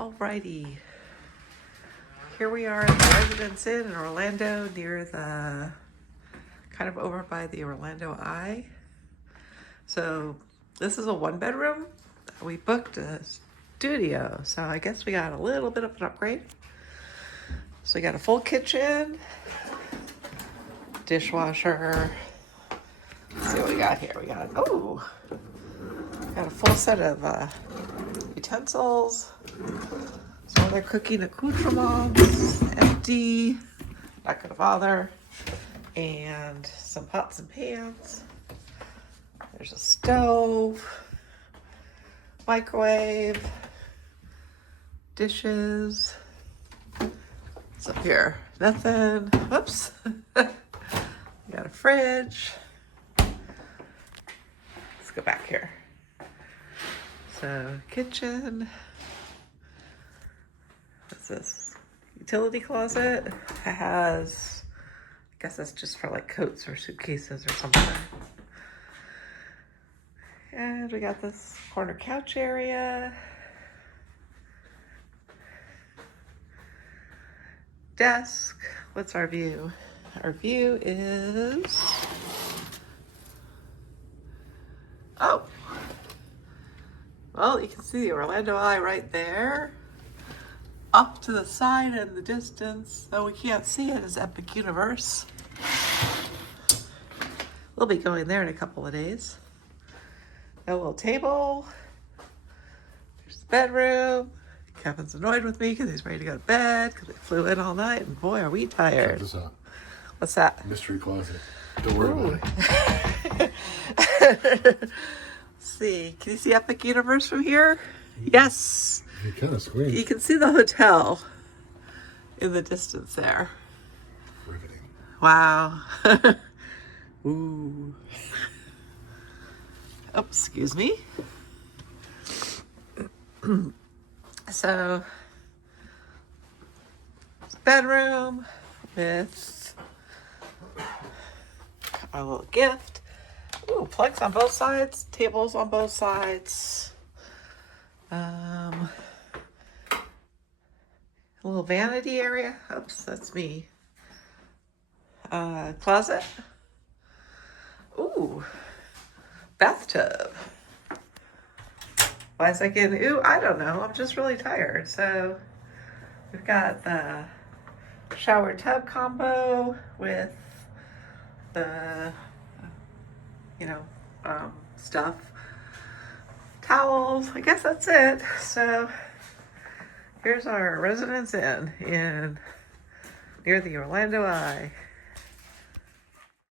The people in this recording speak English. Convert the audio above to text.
Alrighty, here we are at the Residence Inn in Orlando, near the, kind of over by the Orlando Eye. So this is a 1-bedroom. We booked a studio, so I guess we got a little bit of an upgrade. So we got a full kitchen, dishwasher. Let's see what we got here. We got a full set of utensils. Some other cooking accoutrements, empty, not gonna bother. And some pots and pans. There's a stove, microwave, dishes. What's up here? Nothing. Whoops. We got a fridge. Let's go back here. So, kitchen. What's this? Utility closet. It has, I guess that's just for like coats or suitcases or something. And we got this corner couch area. Desk. What's our view? Our view is, oh, well, you can see the Orlando Eye right there. Up to the side in the distance, though we can't see it, is Epic Universe. We'll be going there in a couple of days. A little table. There's the bedroom. Kevin's annoyed with me because he's ready to go to bed because we flew in all night, and boy, are we tired. Check this out. What's that? Mystery closet. Don't worry about it. Let's see. Can you see Epic Universe from here? Yes. You kind of squeeze. You can see the hotel in the distance there. Riveting. Wow. Ooh. Oh, excuse me. So, bedroom with a little gift. Ooh, plugs on both sides, tables on both sides. A little vanity area. Oops, that's me. Closet. Ooh, bathtub. Why is I getting, ooh, I don't know. I'm just really tired. So we've got the shower tub combo with the, stuff. Towels. I guess that's it. So here's our Residence Inn near the Orlando Eye.